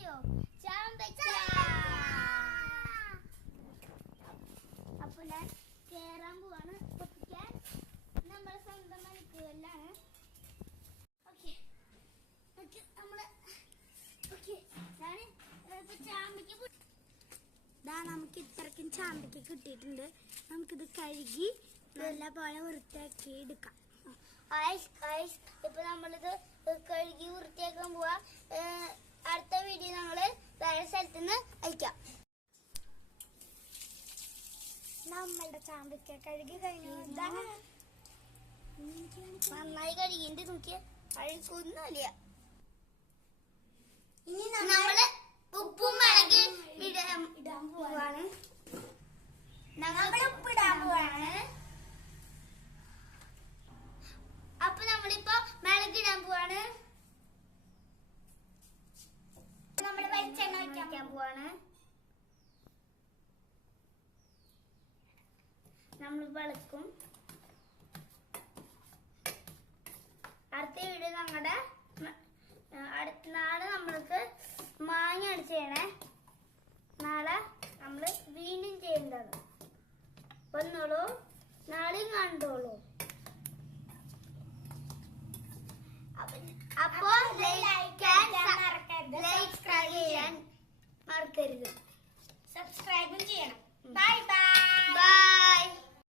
എന്താണെന്നറിയോ? ചാമ്പയ്ക്ക. അപ്പൊ ഞാൻ കേറാൻ പോവാണ് പൊട്ടിക്കാൻ. നമ്മളെ സ്വന്തം മണിക്കൂറിലാണ്. ഓക്കെ നമ്മള് ചാമ്പയ്ക്ക നമുക്ക് ഇത്രക്കും ചാമ്പയ്ക്ക കിട്ടിയിട്ടുണ്ട്. നമുക്കിത് കഴുകി നല്ല പോലെ വൃത്തിയാക്കി എടുക്കാം. ഇപ്പൊ നമ്മളിത് കഴുകി വൃത്തിയാക്കാൻ പോവാ. അടുത്ത വീഡിയോ ഞങ്ങള് വേറെ സ്ഥലത്തുനിന്ന് അയക്കാം. നമ്മളുടെ ചാമ്പയ്ക്ക കഴുകി കഴിഞ്ഞു. നന്നായി കഴുകിന്റെ നോക്കിയ അഴുക്കൊന്നുമില്ല. ഇനി നമ്മള് ഉപ്പും മുളക് ഇടാൻ പോവാണ്. ഉപ്പിടാൻ പോവാണ്. അപ്പൊ നമ്മളിപ്പോ മുളക് ഇടാൻ പോവാണ്. നമ്മള് വെളിച്ചെണ്ണ ഒഴിക്കാൻ പോവാണ്. നമ്മൾ വെളുക്കും. അടുത്ത വീഡിയോ ഞങ്ങളുടെ അടുത്ത നാളെ നമ്മൾക്ക് മാങ്ങ അടിച്ച് ചെയ്യണേ. നാളെ നമ്മള് വീണ്ടും ചെയ്യേണ്ടത്. വന്നോളൂ, നാളെയും കണ്ടോളൂ. അപ്പോ സബ്സ്ക്രൈബ് ചെയ്യാൻ മറക്കരുത്. സബ്സ്ക്രൈബും ചെയ്യണം. Bye bye.